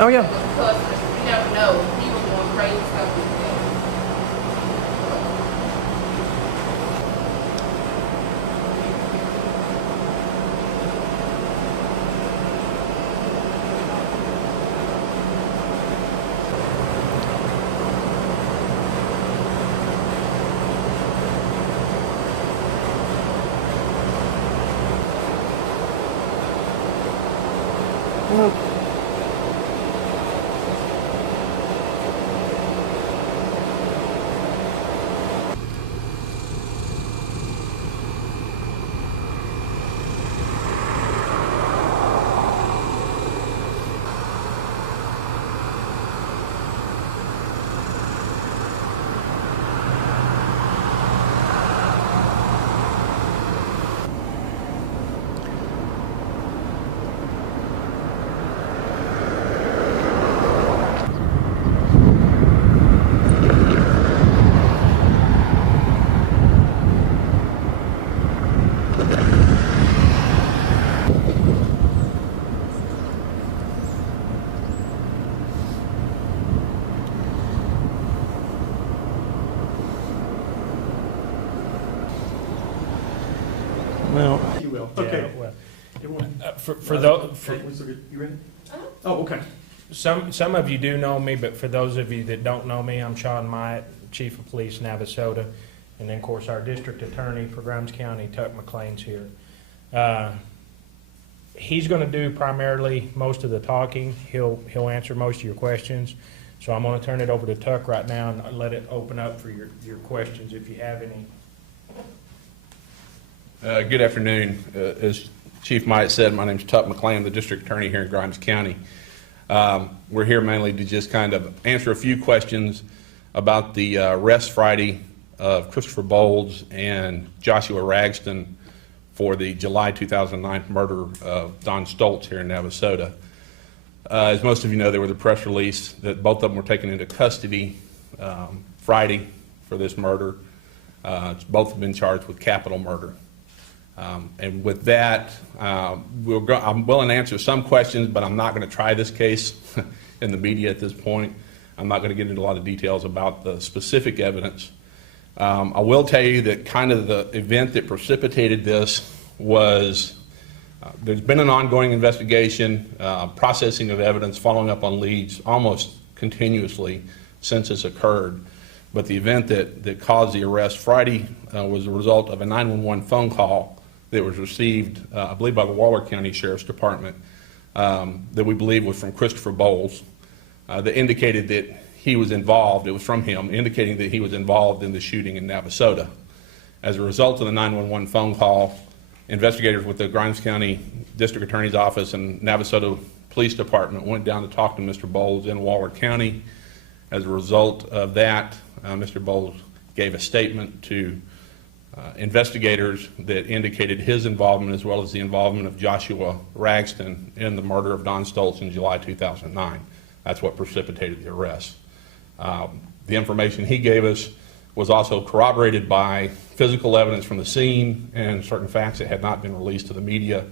Oh, yeah. Because you never know. He was doing crazy stuff with that. Well, You will. Okay. yeah, well, You ready? Oh, okay. some of you do know me, but for those of you that don't know me, I'm Sean Myatt, Chief of Police, Navasota, and then, of course, our District Attorney for Grimes County, Tuck McLean's here. He's going to do primarily most of the talking. He'll answer most of your questions. So I'm going to turn it over to Tuck right now and let it open up for your questions if you have any. Good afternoon. As Chief Myatt said, my name is Tuck McLean, the District Attorney here in Grimes County. We're here mainly to just kind of answer a few questions about the arrest Friday of Christopher Bowles and Joshua Ragston for the July 2009 murder of Don Stoltz here in Navasota. As most of you know, there was a press release that both of them were taken into custody Friday for this murder. Both have been charged with capital murder. And with that, I'm willing to answer some questions, but I'm not going to try this case in the media at this point. I'm not going to get into a lot of details about the specific evidence. I will tell you that kind of the event that precipitated this was there's been an ongoing investigation, processing of evidence, following up on leads almost continuously since this occurred. But the event that caused the arrest Friday was a result of a 911 phone call that was received, I believe, by the Waller County Sheriff's Department that we believe was from Christopher Bowles that indicated that he was involved, it was from him, indicating that he was involved in the shooting in Navasota. As a result of the 911 phone call, investigators with the Grimes County District Attorney's Office and Navasota Police Department went down to talk to Mr. Bowles in Waller County. As a result of that, Mr. Bowles gave a statement to investigators that indicated his involvement as well as the involvement of Joshua Ragston in the murder of Don Stoltz in July 2009. That's what precipitated the arrest. The information he gave us was also corroborated by physical evidence from the scene and certain facts that had not been released to the media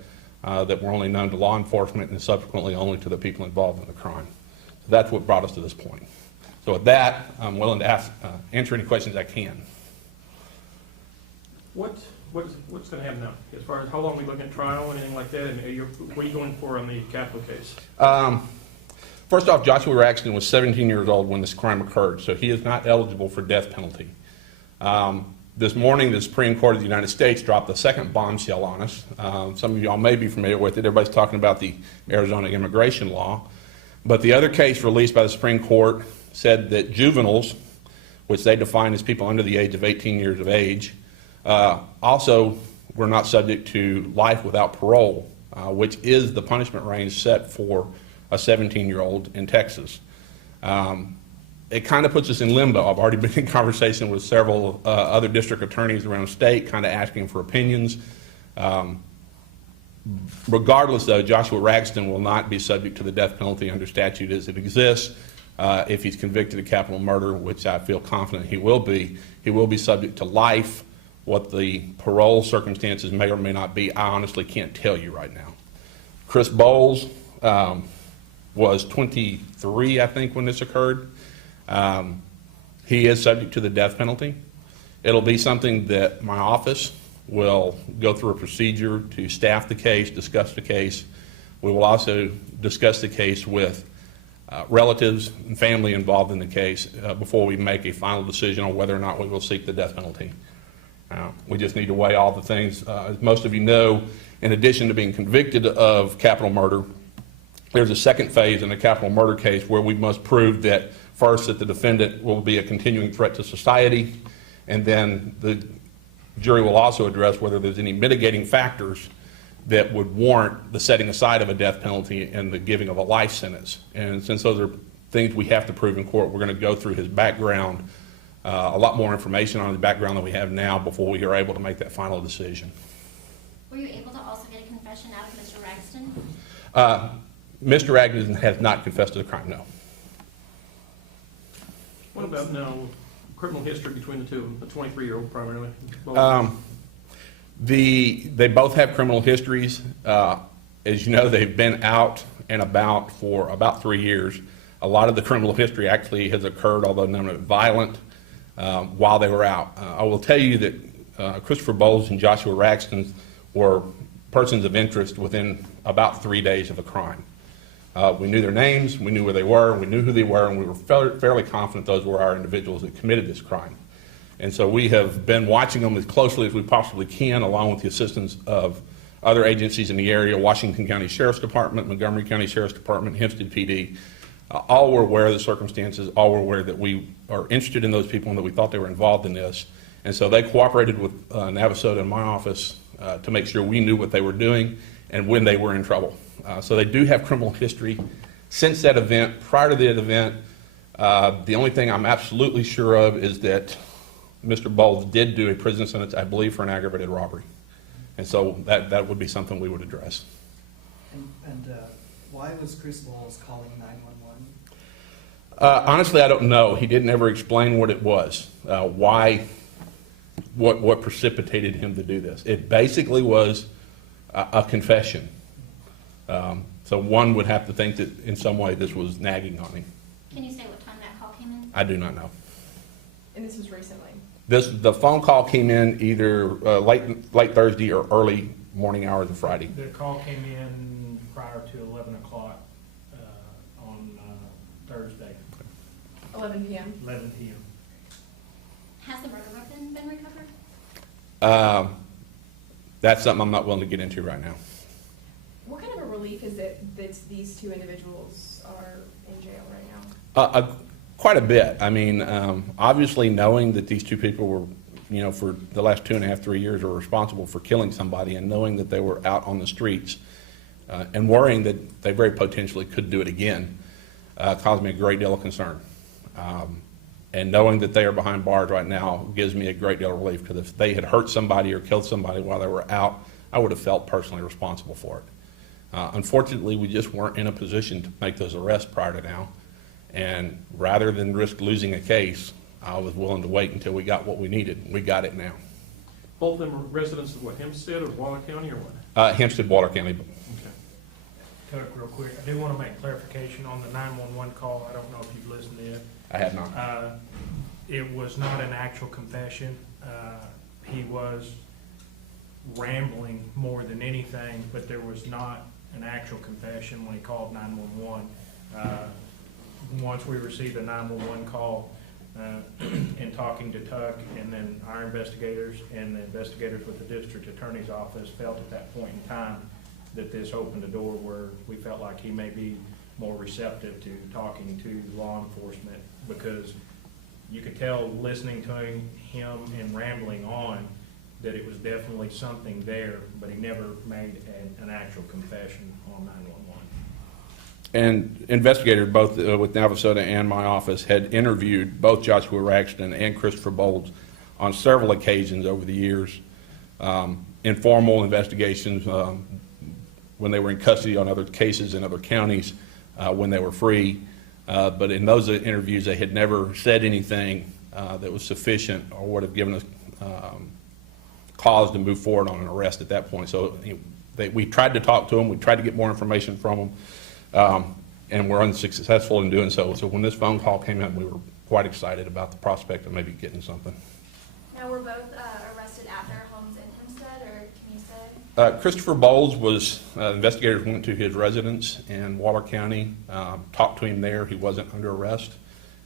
that were only known to law enforcement and subsequently only to the people involved in the crime. So that's what brought us to this point. So with that, I'm willing to answer any questions I can. What's going to happen now? As far as how long we looking at trial and anything like that, and what are you going for on the capital case? First off, Joshua Ragston was 17 years old when this crime occurred, so he is not eligible for death penalty. This morning, the Supreme Court of the United States dropped the second bombshell on us. Some of y'all may be familiar with it. Everybody's talking about the Arizona immigration law. But the other case released by the Supreme Court said that juveniles, which they define as people under the age of 18 years of age, also were not subject to life without parole, which is the punishment range set for a 17-year-old in Texas. It kind of puts us in limbo. I've already been in conversation with several other district attorneys around the state, kind of asking for opinions. Regardless, though, Joshua Ragston will not be subject to the death penalty under statute as it exists. If he's convicted of capital murder, which I feel confident he will be subject to life. What the parole circumstances may or may not be, I honestly can't tell you right now. Chris Bowles, was 23, I think, when this occurred. He is subject to the death penalty. It'll be something that my office will go through a procedure to staff the case, discuss the case. We will also discuss the case with relatives and family involved in the case before we make a final decision on whether or not we will seek the death penalty. We just need to weigh all the things. As most of you know, in addition to being convicted of capital murder, there's a second phase in the capital murder case where we must prove that first, that the defendant will be a continuing threat to society, and then the jury will also address whether there's any mitigating factors that would warrant the setting aside of a death penalty and the giving of a life sentence. And since those are things we have to prove in court, we're going to go through his background, a lot more information on his background than we have now before we are able to make that final decision. Were you able to also get a confession out of Mr. Ragston? Mr. Ragston has not confessed to the crime, no. What about now criminal history between the two of them, the 23-year-old primarily? They both have criminal histories. As you know, they've been out and about for about 3 years. A lot of the criminal history actually has occurred, although none of it violent, while they were out. I will tell you that Christopher Bowles and Joshua Ragston were persons of interest within about 3 days of the crime. We knew their names, we knew where they were, we knew who they were, and we were fairly confident those were our individuals that committed this crime. And so we have been watching them as closely as we possibly can, along with the assistance of other agencies in the area, Washington County Sheriff's Department, Montgomery County Sheriff's Department, Hempstead PD. All were aware of the circumstances, all were aware that we are interested in those people and that we thought they were involved in this. And so they cooperated with Navasota and my office to make sure we knew what they were doing and when they were in trouble. So they do have criminal history. Since that event, prior to that event, the only thing I'm absolutely sure of is that Mr. Bowles did do a prison sentence, I believe, for an aggravated robbery. And so that would be something we would address. And why was Chris Bowles calling 911? Honestly, I don't know. He didn't ever explain what it was, what precipitated him to do this. It basically was a confession. So one would have to think that in some way this was nagging on him. Can you say what time that call came in? I do not know. And this was recently? The phone call came in either late Thursday or early morning hours of Friday. The call came in prior to 11 o'clock on Thursday, 11 p.m.? 11 p.m. Has the murder weapon been recovered? That's something I'm not willing to get into right now. What kind of a relief is it that these two individuals are in jail right now? Quite a bit. I mean, obviously knowing that these two people were, for the last 2.5, 3 years were responsible for killing somebody, and knowing that they were out on the streets and worrying that they very potentially could do it again caused me a great deal of concern. And knowing that they are behind bars right now gives me a great deal of relief, because if they had hurt somebody or killed somebody while they were out, I would have felt personally responsible for it. Unfortunately, we just weren't in a position to make those arrests prior to now. And rather than risk losing a case, I was willing to wait until we got what we needed. We got it now. Both of them are residents of what, Hempstead or Waller County or what? Hempstead, Waller County. Okay. Tuck, real quick, I do want to make clarification on the 911 call. I don't know if you've listened to it. I have not. It was not an actual confession. He was rambling more than anything, but there was not an actual confession when he called 911. Once we received a 911 call, in talking to Tuck and then our investigators and the investigators with the district attorney's office, felt at that point in time that this opened a door where we felt like he may be more receptive to talking to law enforcement, because you could tell listening to him and rambling on that it was definitely something there, but he never made an actual confession on 911. And investigators, both with Navasota and my office, had interviewed both Joshua Ragston and Christopher Bowles on several occasions over the years, informal investigations when they were in custody on other cases in other counties, when they were free. But in those interviews, they had never said anything that was sufficient or would have given us cause to move forward on an arrest at that point. So we tried to talk to them. We tried to get more information from them. and we're unsuccessful in doing so. So when this phone call came in, we were quite excited about the prospect of maybe getting something. Now, were both arrested at their homes in Hempstead, or can you say? Christopher Bowles was, investigators went to his residence in Waller County, talked to him there. He wasn't under arrest.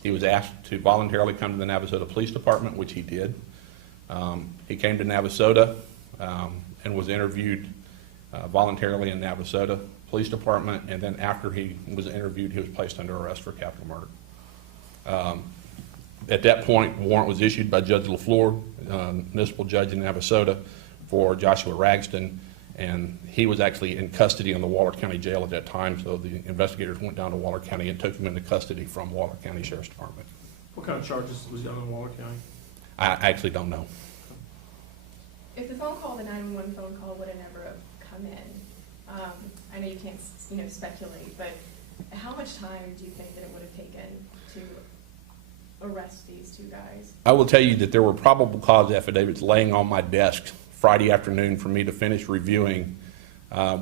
He was asked to voluntarily come to the Navasota Police Department, which he did. He came to Navasota and was interviewed voluntarily in Navasota Police Department, and then after he was interviewed, he was placed under arrest for capital murder. At that point, a warrant was issued by Judge LaFleur, municipal judge in Navasota, for Joshua Ragston, and he was actually in custody in the Waller County Jail at that time, so the investigators went down to Waller County and took him into custody from Waller County Sheriff's Department. What kind of charges was done in Waller County? I actually don't know. If the phone call, the 911 phone call would have never have come in, I know you can't, speculate, but how much time do you think that it would have taken to arrest these two guys? I will tell you that there were probable cause affidavits laying on my desk Friday afternoon for me to finish reviewing.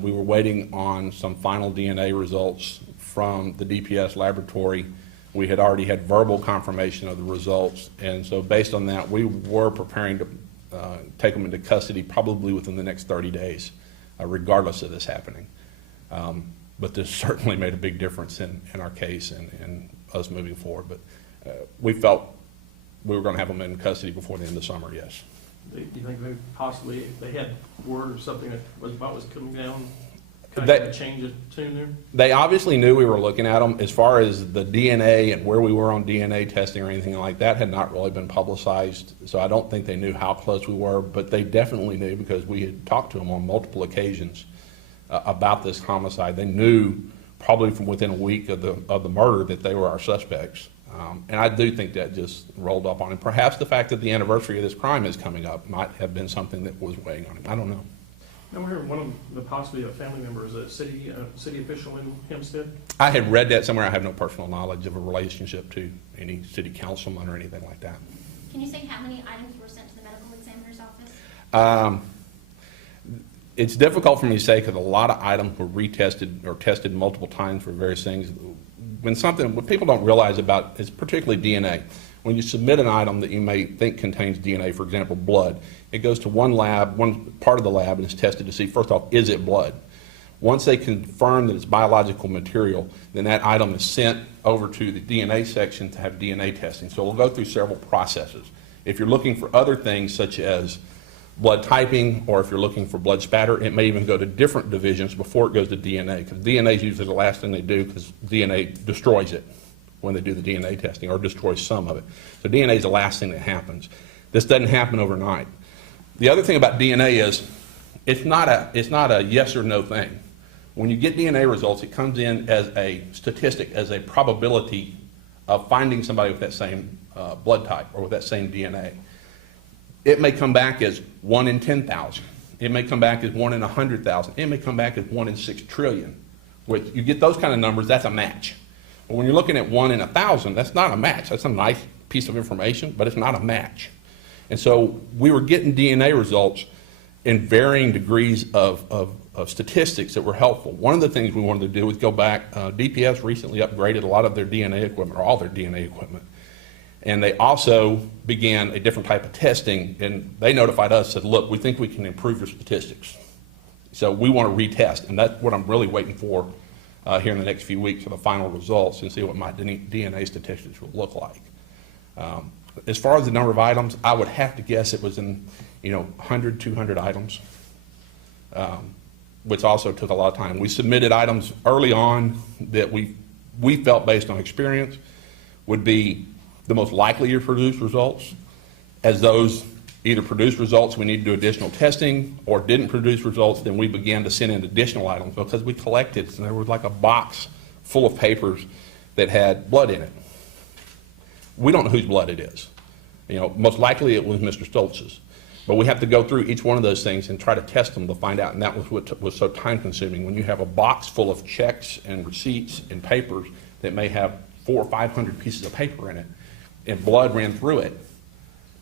We were waiting on some final DNA results from the DPS laboratory. We had already had verbal confirmation of the results, and so based on that, we were preparing to take them into custody probably within the next 30 days, regardless of this happening. But this certainly made a big difference in our case and us moving forward. But we felt we were going to have them in custody before the end of summer, yes. Do you think maybe possibly if they had word or something that was coming down, kind They- of change the tune there? They obviously knew we were looking at them. As far as the DNA and where we were on DNA testing or anything like that had not really been publicized, so I don't think they knew how close we were, but they definitely knew because we had talked to them on multiple occasions about this homicide. They knew probably from within a week of the murder that they were our suspects. And I do think that just rolled up on him. Perhaps the fact that the anniversary of this crime is coming up might have been something that was weighing on him. I don't know. Now we're hearing one of the possibly a family member is a city official in Hempstead. I had read that somewhere. I have no personal knowledge of a relationship to any city councilman or anything like that. Can you say how many items were sent to the medical examiner's office? It's difficult for me to say because a lot of items were retested or tested multiple times for various things. What people don't realize about is particularly DNA. When you submit an item that you may think contains DNA, for example, blood, it goes to one lab, one part of the lab, and is tested to see, first off, is it blood? Once they confirm that it's biological material, then that item is sent over to the DNA section to have DNA testing. So we'll go through several processes. If you're looking for other things such as blood typing, or if you're looking for blood spatter, it may even go to different divisions before it goes to DNA, because DNA is usually the last thing they do because DNA destroys it when they do the DNA testing, or destroys some of it. So DNA is the last thing that happens. This doesn't happen overnight. The other thing about DNA is it's not a yes or no thing. When you get DNA results, it comes in as a statistic, as a probability of finding somebody with that same blood type or with that same DNA. It may come back as 1 in 10,000. It may come back as 1 in 100,000. It may come back as 1 in 6 trillion. Which you get those kind of numbers, that's a match. But when you're looking at 1 in 1,000, that's not a match. That's a nice piece of information, but it's not a match. And so we were getting DNA results in varying degrees of statistics that were helpful. One of the things we wanted to do was go back. DPS recently upgraded a lot of their DNA equipment, or all their DNA equipment. And they also began a different type of testing, and they notified us, said, look, we think we can improve your statistics. So we want to retest, and that's what I'm really waiting for here in the next few weeks for the final results and see what my DNA statistics will look like. As far as the number of items, I would have to guess it was in 100, 200 items, which also took a lot of time. We submitted items early on that we felt, based on experience, would be the most likely to produce results. As those either produced results, we needed to do additional testing, or didn't produce results, then we began to send in additional items because we collected, and there was like a box full of papers that had blood in it. We don't know whose blood it is. Most likely it was Mr. Stoltz's. But we have to go through each one of those things and try to test them to find out, and that was what was so time consuming. When you have a box full of checks and receipts and papers that may have 400 or 500 pieces of paper in it, and blood ran through it,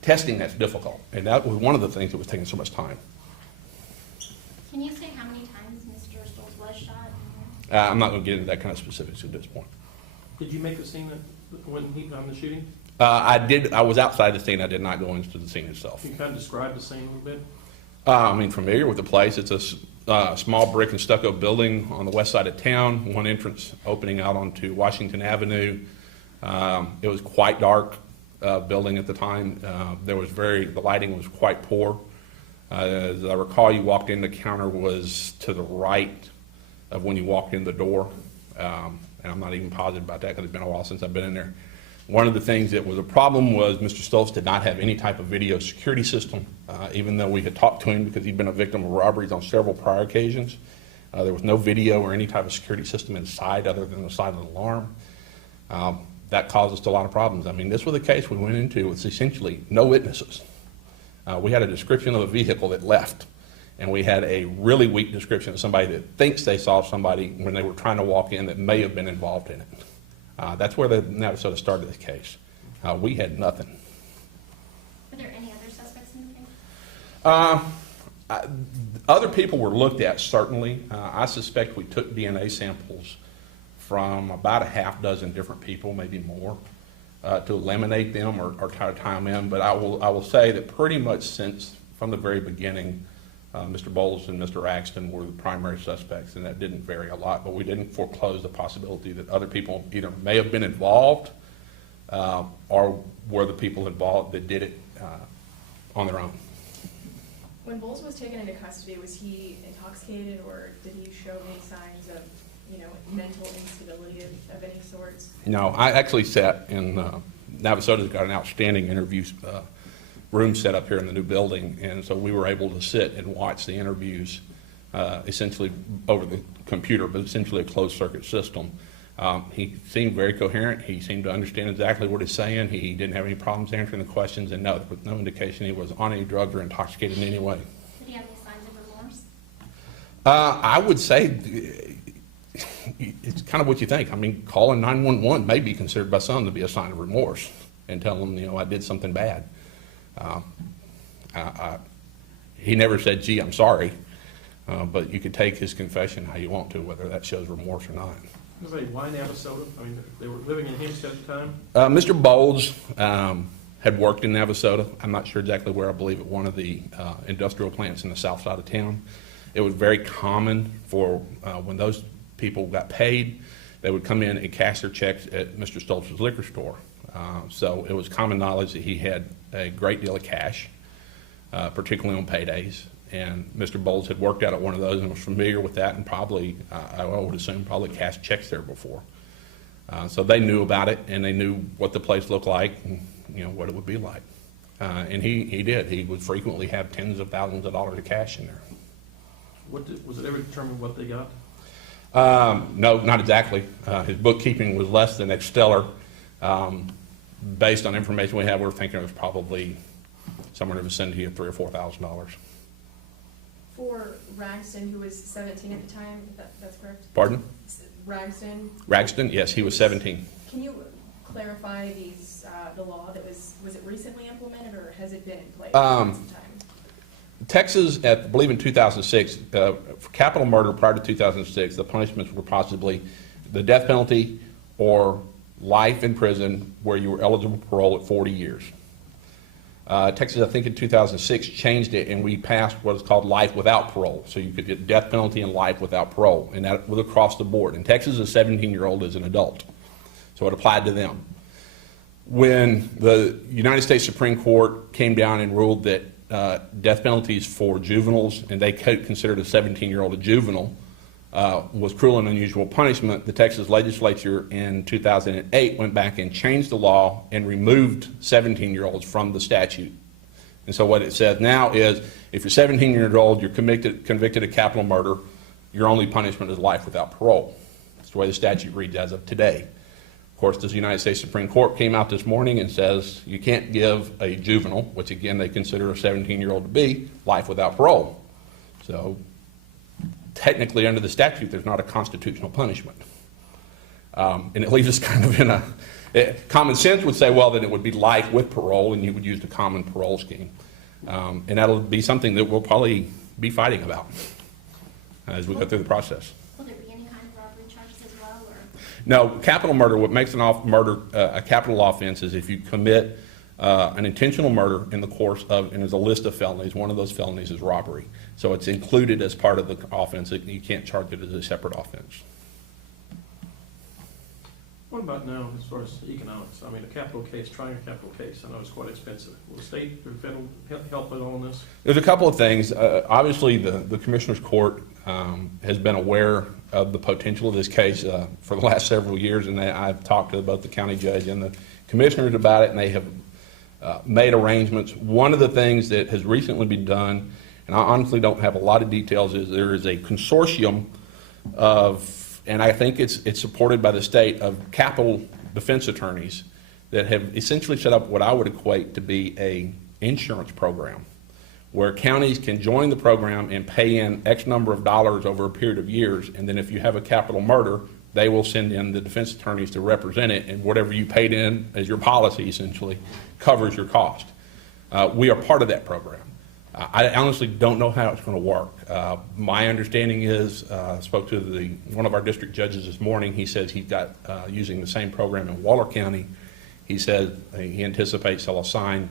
testing that's difficult. And that was one of the things that was taking so much time. Can you say how many times Mr. Stoltz was shot? I'm not going to get into that kind of specifics at this point. Did you make the scene when he, on the shooting? I did. I was outside the scene. I did not go into the scene itself. Can you kind of describe the scene a little bit? I mean, familiar with the place. It's a small brick and stucco building on the west side of town, one entrance opening out onto Washington Avenue. It was quite dark building at the time. The lighting was quite poor. As I recall, you walked in, the counter was to the right of when you walked in the door. And I'm not even positive about that because it's been a while since I've been in there. One of the things that was a problem was Mr. Stoltz did not have any type of video security system, even though we had talked to him because he'd been a victim of robberies on several prior occasions. There was no video or any type of security system inside other than the silent alarm. That caused us a lot of problems. I mean, this was a case we went into with essentially no witnesses. We had a description of a vehicle that left, and we had a really weak description of somebody that thinks they saw somebody when they were trying to walk in that may have been involved in it. That's where the Navasota started the case. We had nothing. Were there any other suspects in the case? Other people were looked at, certainly. I suspect we took DNA samples from about a half dozen different people, maybe more, to eliminate them or try to tie them in. But I will say that pretty much from the very beginning, Mr. Bowles and Mr. Axton were the primary suspects, and that didn't vary a lot, but we didn't foreclose the possibility that other people either may have been involved or were the people involved that did it on their own. When Bowles was taken into custody, was he intoxicated, or did he show any signs of, mental instability of any sorts? No, I actually sat in, Navasota's got an outstanding interview room set up here in the new building, and so we were able to sit and watch the interviews essentially over the computer, but essentially a closed circuit system. He seemed very coherent. He seemed to understand exactly what he's saying. He didn't have any problems answering the questions, and no, there was no indication he was on any drugs or intoxicated in any way. Did he have any signs of remorse? I would say it's kind of what you think. I mean, calling 911 may be considered by some to be a sign of remorse and tell them, I did something bad. He never said, gee, I'm sorry, but you could take his confession how you want to, whether that shows remorse or not. I was like, why Navasota? I mean, they were living in Hempstead at the time? Mr. Bowles had worked in Navasota. I'm not sure exactly where. I believe at one of the industrial plants in the south side of town. It was very common for when those people got paid, they would come in and cash their checks at Mr. Stoltz's liquor store. So it was common knowledge that he had a great deal of cash, particularly on paydays. And Mr. Bowles had worked out at one of those and was familiar with that, and probably, I would assume, probably cashed checks there before. So they knew about it, and they knew what the place looked like, and what it would be like. And he did. He would frequently have tens of thousands of dollars of cash in there. Was it ever determined what they got? No, not exactly. His bookkeeping was less than stellar. Based on information we have, we're thinking it was probably somewhere in the vicinity of $3,000 or $4,000. For Ragston, who was 17 at the time, that's correct? Pardon? Ragston, yes, he was 17. Can you clarify the law that was it recently implemented, or has it been in place for some time? Texas, I believe in 2006, for capital murder prior to 2006, the punishments were possibly the death penalty or life in prison where you were eligible for parole at 40 years. Texas, I think in 2006, changed it, and we passed what is called life without parole. So you could get death penalty and life without parole, and that was across the board. In Texas, a 17-year-old is an adult, so it applied to them. When the United States Supreme Court came down and ruled that death penalties for juveniles, and they considered a 17-year-old a juvenile, was cruel and unusual punishment, the Texas legislature in 2008 went back and changed the law and removed 17-year-olds from the statute. And so what it says now is, if you're 17 years old, you're convicted of capital murder, your only punishment is life without parole. That's the way the statute reads as of today. Of course, the United States Supreme Court came out this morning and says you can't give a juvenile, which again they consider a 17-year-old to be, life without parole. So technically under the statute, there's not a constitutional punishment. And it leaves us kind of in common sense would say, well, then it would be life with parole, and you would use the common parole scheme. And that'll be something that we'll probably be fighting about as we go through the process. Will there be any kind of robbery No, capital murder, what makes a capital offense is if you commit an intentional murder in the course of, and there's a list of felonies, one of those felonies is robbery. So it's included as part of the offense. You can't charge it as a separate offense. What about now as far as economics? I mean, a capital case, trying a capital case, I know it's quite expensive. Will the state or federal help at all in this? There's a couple of things. Obviously, the Commissioner's Court has been aware of the potential of this case for the last several years, and I've talked to both the county judge and the commissioners about it, and they have made arrangements. One of the things that has recently been done, and I honestly don't have a lot of details, is there is a consortium of, and I think it's supported by the state, of capital defense attorneys that have essentially set up what I would equate to be a insurance program, where counties can join the program and pay in X number of dollars over a period of years, and then if you have a capital murder, they will send in the defense attorneys to represent it, and whatever you paid in as your policy essentially covers your cost. We are part of that program. I honestly don't know how it's going to work. My understanding is, I spoke to one of our district judges this morning. He says he's got using the same program in Waller County. He said he anticipates he'll assign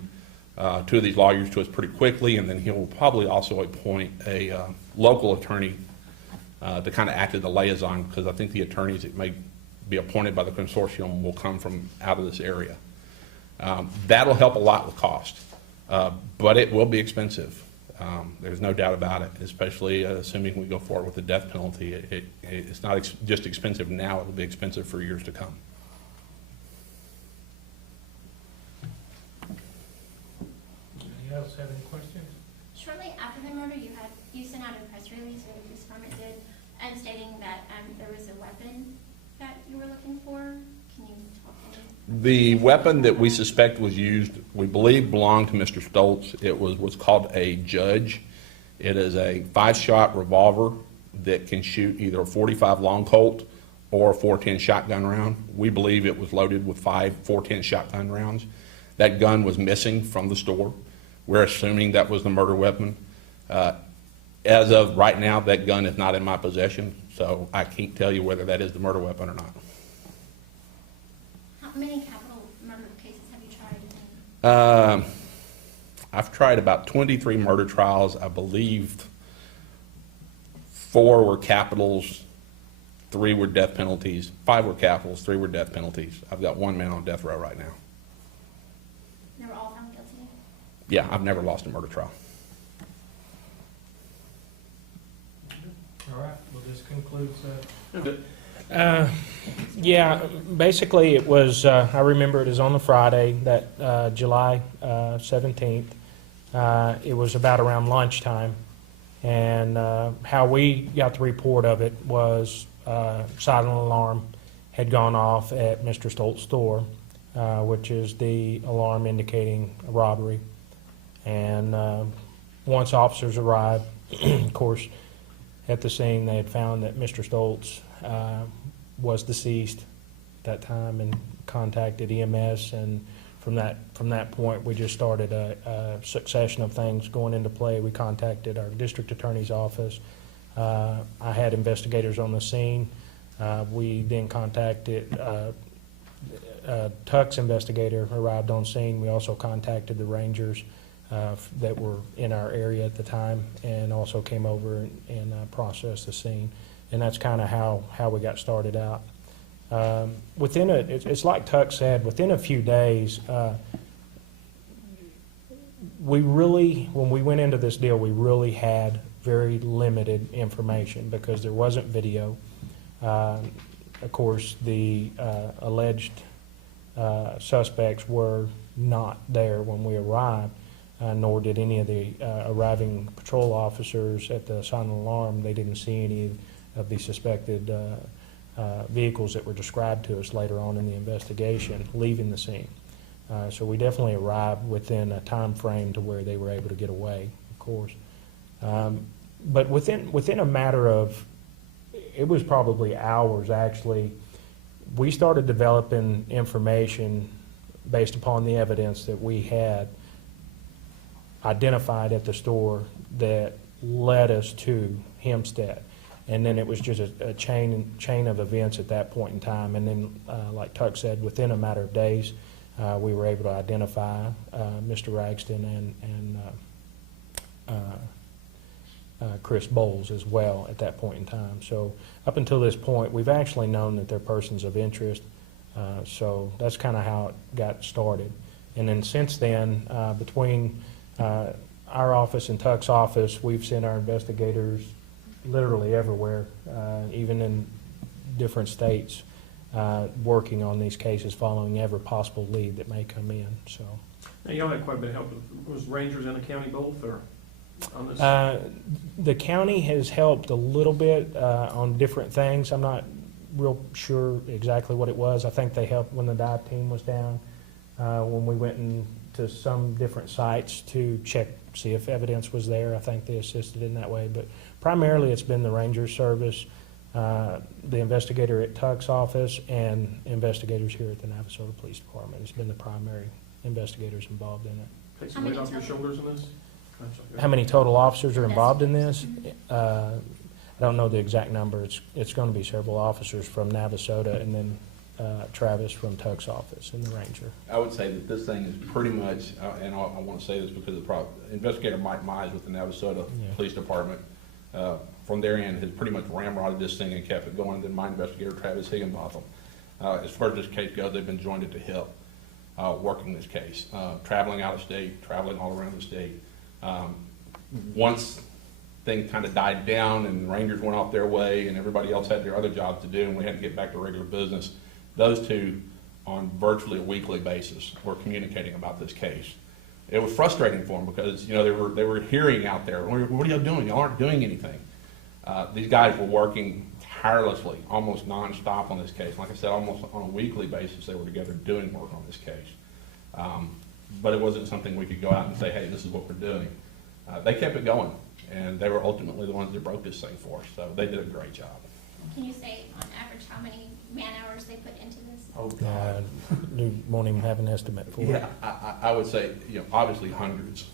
2 of these lawyers to us pretty quickly, and then he'll probably also appoint a local attorney to kind of act as the liaison, because I think the attorneys that may be appointed by the consortium will come from out of this area. That'll help a lot with cost, but it will be expensive. There's no doubt about it, especially assuming we go forward with the death penalty. It's not just expensive now, it'll be expensive for years to come. Anybody else have any questions? Shortly after the murder, you sent out a press release, or the police department did, and stating that there was a weapon that you were looking for. Can you talk to me? The weapon that we suspect was used, we believe belonged to Mr. Stoltz. It was what's called a Judge. It is a 5-shot revolver that can shoot either a .45 long Colt or a .410 shotgun round. We believe it was loaded with 5 .410 shotgun rounds. That gun was missing from the store. We're assuming that was the murder weapon. As of right now, that gun is not in my possession, so I can't tell you whether that is the murder weapon or not. How many capital murder cases have you tried? I've tried about 23 murder trials. I believe 4 were capitals, 3 were death penalties. 5 were capitals, 3 were death penalties. I've got 1 man on death row right now. They were all found guilty? Yeah, I've never lost a murder trial. All right, well, this concludes, Yeah, basically it was, I remember it was on the Friday, that July 17th. It was about around lunchtime. And how we got the report of it was silent alarm had gone off at Mr. Stoltz's store, which is the alarm indicating a robbery. And once officers arrived, of course, at the scene, they had found that Mr. Stoltz was deceased at that time and contacted EMS, and from that point we just started a succession of things going into play. We contacted our district attorney's office. I had investigators on the scene. We then contacted Tuck's investigator arrived on scene. We also contacted the rangers that were in our area at the time, and also came over and processed the scene. And that's kind of how we got started out. It's like Tuck said, within a few days, when we went into this deal, we really had very limited information because there wasn't video. Of course, the alleged suspects were not there when we arrived. Nor did any of the arriving patrol officers at the silent alarm. They didn't see any of the suspected vehicles that were described to us later on in the investigation leaving the scene. So we definitely arrived within a time frame to where they were able to get away, of course. But within a matter of, it was probably hours actually, we started developing information based upon the evidence that we had identified at the store that led us to Hempstead. And then it was just a chain of events at that point in time. And then, like Tuck said, within a matter of days, we were able to identify Mr. Ragston and Chris Bowles as well at that point in time. So up until this point, we've actually known that they're persons of interest. So that's kind of how it got started. And then since then, between our office and Tuck's office, we've sent our investigators literally everywhere, even in different states, working on these cases, following every possible lead that may come in. So Now, y'all had quite a bit of help. Was Rangers and the county both, or on this? the county has helped a little bit on different things. I'm not real sure exactly what it was. I think they helped when the dive team was down, when we went into some different sites to check, see if evidence was there. I think they assisted in that way. But primarily it's been the Ranger Service, the investigator at Tuck's office, and investigators here at the Navasota Police Department. It's been the primary investigators involved in it. Take some weight off your shoulders in this? How many total officers are involved in this? I don't know the exact number. It's going to be several officers from Navasota, and then Travis from Tuck's office and the Ranger. I would say that this thing is pretty much, and I want to say this because Investigator Mike Mize with the Navasota Police Department, from their end, has pretty much ramrodded this thing and kept it going. Then my investigator, Travis Higginbotham. As far as this case goes, they've been joined at the hip, working this case, traveling out of state, traveling all around the state. Once things kind of died down and the Rangers went off their way and everybody else had their other jobs to do and we had to get back to regular business, those two, on virtually a weekly basis, were communicating about this case. It was frustrating for them because, you know, they were hearing out there, what are y'all doing? Y'all aren't doing anything. These guys were working tirelessly, almost nonstop on this case. Like I said, almost on a weekly basis, they were together doing work on this case. But it wasn't something we could go out and say, hey, this is what we're doing. They kept it going, and they were ultimately the ones that broke this thing for us, so they did a great job. Can you say on average how many man hours they put into this? Oh, You won't even have an estimate for it. Yeah, I would say, you know, obviously hundreds.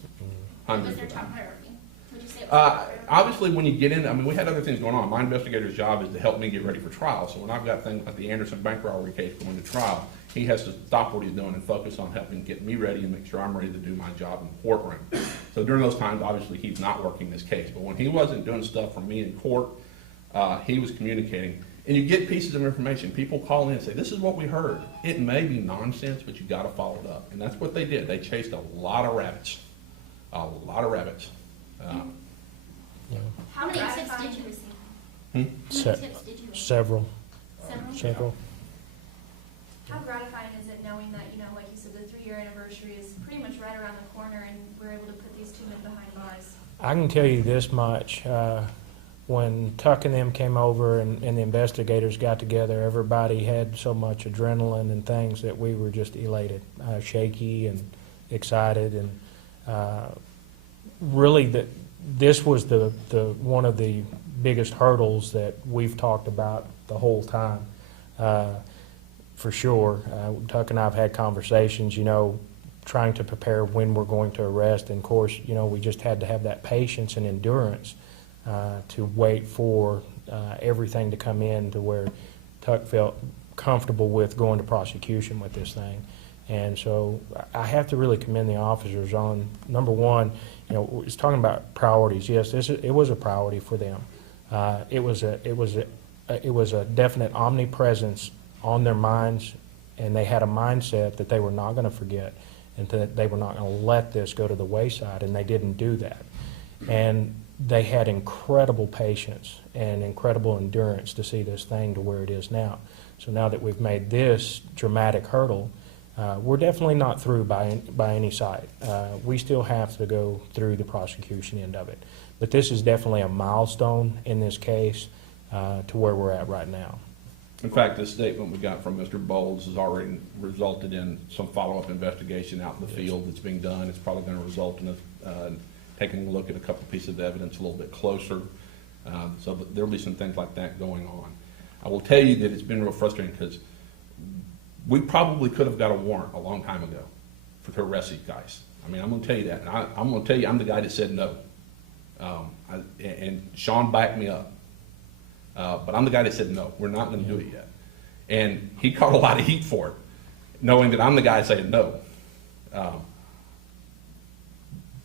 What was Hundreds. their top priority? Would you say it was top priority? Obviously, when you get in, I mean, we had other things going on. My investigator's job is to help me get ready for trial. So when I've got things like the Anderson bank robbery case going to trial, he has to stop what he's doing and focus on helping get me ready and make sure I'm ready to do my job in the courtroom. So during those times, obviously, he's not working this case. But when he wasn't doing stuff for me in court, he was communicating. And you get pieces of information. People call in and say, this is what we heard. It may be nonsense, but you got to follow it up. And that's what they did. They chased a lot of rabbits. A lot of rabbits. Yeah. How many tips did you receive? Hmm? How many tips did you receive? Several. Several? How gratifying is it knowing that, you know, like you said, the 3-year anniversary is pretty much right around the corner and we're able to put these 2 men behind bars? I can tell you this much. When Tuck and them came over and the investigators got together, everybody had so much adrenaline and things that we were just elated, shaky and excited. And really, this was the one of the biggest hurdles that we've talked about the whole time. For sure, Tuck and I have had conversations, you know, trying to prepare when we're going to arrest. And of course, you know, we just had to have that patience and endurance to wait for everything to come in to where Tuck felt comfortable with going to prosecution with this thing. And so I have to really commend the officers on, number one, you know, it's talking about priorities. Yes, it was a priority for them. It was a definite omnipresence on their minds, and they had a mindset that they were not going to forget and that they were not going to let this go to the wayside, and they didn't do that. And they had incredible patience and incredible endurance to see this thing to where it is now. So now that we've made this dramatic hurdle, we're definitely not through by any side. We still have to go through the prosecution end of it. But this is definitely a milestone in this case to where we're at right now. In fact, this statement we got from Mr. Bowles has already resulted in some follow-up investigation out in the field that's being done. It's probably going to result in us taking a look at a couple pieces of evidence a little bit closer. So there'll be some things like that going on. I will tell you that it's been real frustrating because we probably could have got a warrant a long time ago to arrest these guys. I mean, I'm going to tell you that. And I'm going to tell you I'm the guy that said no. And Sean backed me up. But I'm the guy that said, no, we're not going to do it yet. And he caught a lot of heat for it, knowing that I'm the guy saying no.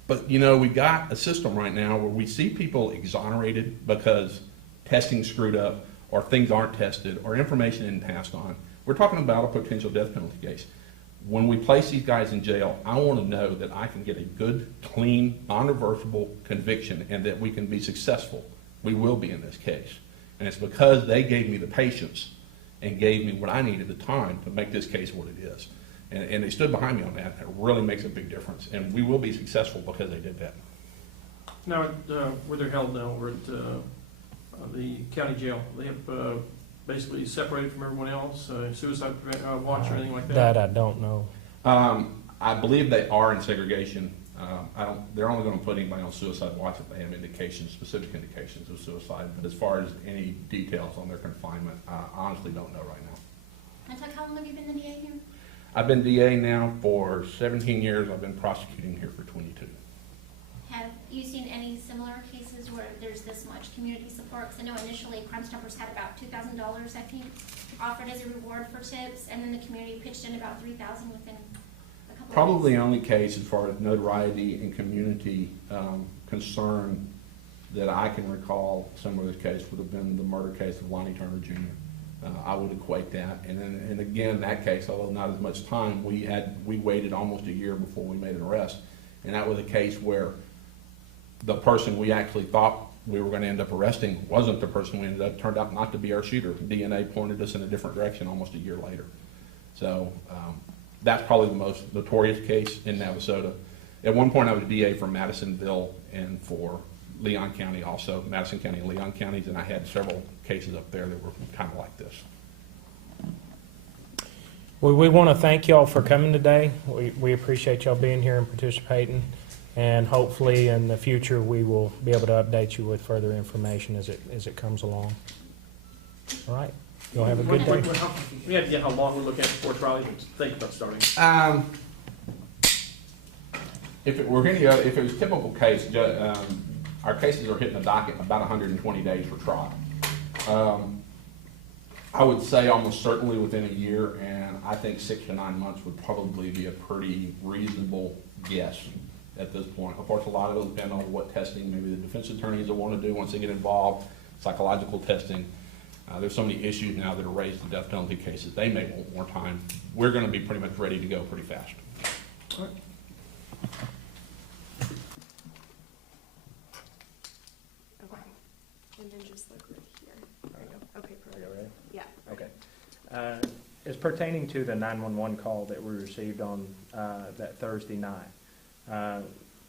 But, you know, we got a system right now where we see people exonerated because testing screwed up or things aren't tested or information isn't passed on. We're talking about a potential death penalty case. When we place these guys in jail, I want to know that I can get a good, clean, non-reversible conviction and that we can be successful. We will be in this case. And it's because they gave me the patience and gave me what I needed at the time to make this case what it is. And they stood behind me on that. It really makes a big difference. And we will be successful because they did that. Now, where they're held now, over at the county jail, they have basically separated from everyone else, suicide watch or anything like that? That I don't know. I believe they are in segregation. They're only going to put anybody on suicide watch if they have indications, specific indications of suicide. But as far as any details on their confinement, I honestly don't know right now. And Tuck, how long have you been the DA here? I've been DA now for 17 years. I've been prosecuting here for 22. Have you seen any similar cases where there's this much community support? Because I know initially Crime Stoppers had about $2,000, I think, offered as a reward for tips, and then the community pitched in about $3,000 within a couple Probably of the weeks. only case as far as notoriety and community concern that I can recall similar to this case would have been the murder case of Lonnie Turner Jr. I would equate that, and again, that case, although not as much time, we waited almost a year before we made an arrest, and that was a case where the person we actually thought we were going to end up arresting wasn't the person we ended up, turned out not to be our shooter. DNA pointed us in a different direction almost a year later. So that's probably the most notorious case in Navasota. At one point I was DA for Madisonville and for Leon County also, Madison County and Leon counties, and I had several cases up there that were kind of like this. Well, we want to thank y'all for coming today. We appreciate y'all being here and participating. And hopefully in the future, we will be able to update you with further information as it comes along. All right. You'll have a good day. We have to get how long we're looking at before trial even think about starting. If it was a typical case, our cases are hitting the docket in about 120 days for trial. I would say almost certainly within a year, and I think 6 to 9 months would probably be a pretty reasonable guess at this point. Of course, a lot of it will depend on what testing maybe the defense attorneys will want to do once they get involved, psychological testing. There's so many issues now that are raised in death penalty cases. They may want more time. We're going to be pretty much ready to go pretty fast. All right. Okay. And then just look right here. There you go. Okay, perfect. Are you ready? Yeah. Okay. As pertaining to the 911 call that we received on that Thursday night,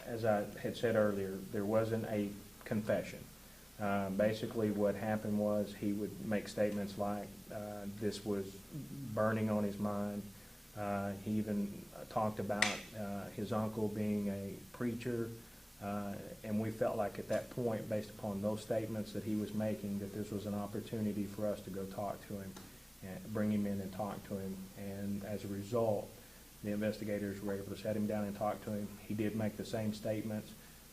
as I had said earlier, there wasn't a confession. Basically what happened was he would make statements like this was burning on his mind. He even talked about his uncle being a preacher, and we felt like at that point, based upon those statements that he was making, that this was an opportunity for us to go talk to him, and bring him in and talk to him. And as a result, the investigators were able to set him down and talk to him. He did make the same statements.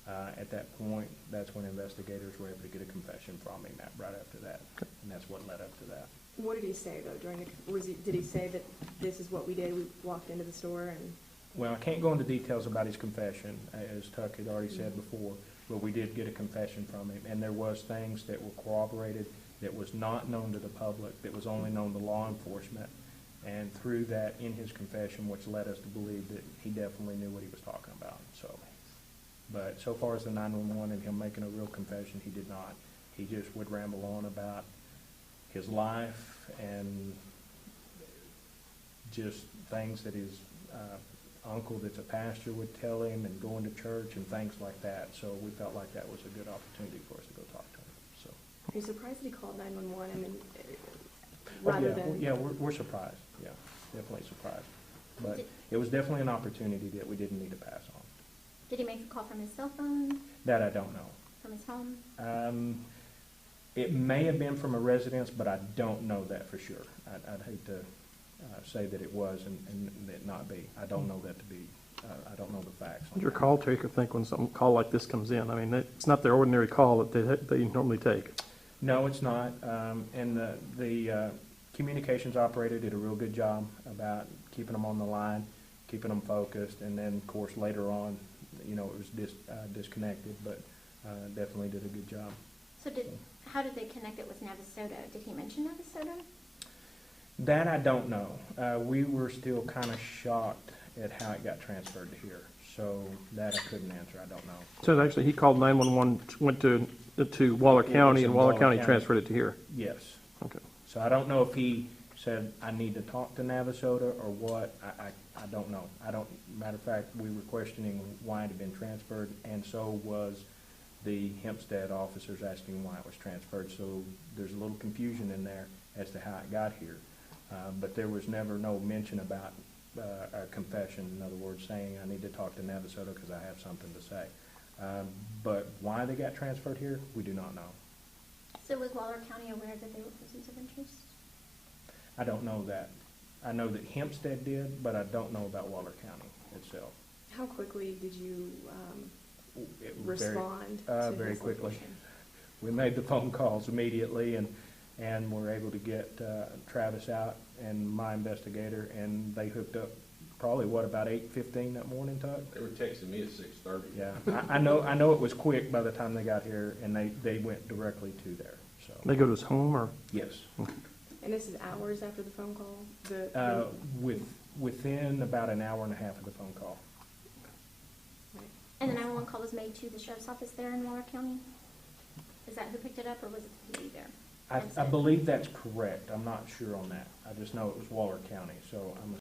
At that point, that's when investigators were able to get a confession from him right after that, and that's what led up to that. What did he say though during the? Did he say that this is what we did? We walked into the store and. Well, I can't go into details about his confession, as Tuck had already said before, but we did get a confession from him, and there was things that were corroborated that was not known to the public, that was only known to law enforcement, and through that in his confession, which led us to believe that he definitely knew what he was talking about. So, but so far as the 911 and him making a real confession, he did not. He just would ramble on about his life and just things that his uncle that's a pastor would tell him, and going to church and things like that. So we felt like that was a good opportunity for us to go talk to him. So. Are you surprised that he called 911? I mean, rather than. Yeah, we're surprised. Yeah, definitely surprised. But it was definitely an opportunity that we didn't need to pass on. Did he make the call from his cell phone, That I don't know. from his home? It may have been from a residence, but I don't know that for sure. I'd hate to say that it was and it not be. I don't know that to be. I don't know the facts. on Your that. call taker think when some call like this comes in? I mean, it's not their ordinary call that they normally take. No, it's not. And the communications operator did a real good job about keeping them on the line, keeping them focused, and then, of course, later on, it was disconnected, but definitely did a good job. So how did they connect it with Navasota? Did he mention Navasota? That I don't know. We were still kind of shocked at how it got transferred to here, so that I couldn't answer. I don't know. So actually, he called 911, went to Waller It County, was and in Waller Waller County County. transferred it to here. Yes. Okay. So I don't know if he said, I need to talk to Navasota or what. I don't know. Matter of fact, we were questioning why it had been transferred, and so was the Hempstead officers asking why it was transferred. So there's a little confusion in there as to how it got here. But there was never no mention about a confession, in other words, saying I need to talk to Navasota because I have something to say. But why they got transferred here, we do not know. So was Waller County aware that they were persons of interest? I don't know that. I know that Hempstead did, but I don't know about Waller County itself. How quickly did you It was very- respond to very his quickly. location? We made the phone calls immediately and were able to get Travis out and my investigator, and they hooked up probably, about 8:15 that morning, Todd? They were texting me at 6:30. Yeah, I know it was quick by the time they got here, and they went directly to there, so. They go to his home, or? Yes. And this is hours after the phone call? Within about an hour and a half of the phone call. And the 911 call was made to the sheriff's office there in Waller County? Is that who picked it up, or was it PD there? I believe that's correct. I'm not sure on that. I just know it was Waller County, so I'm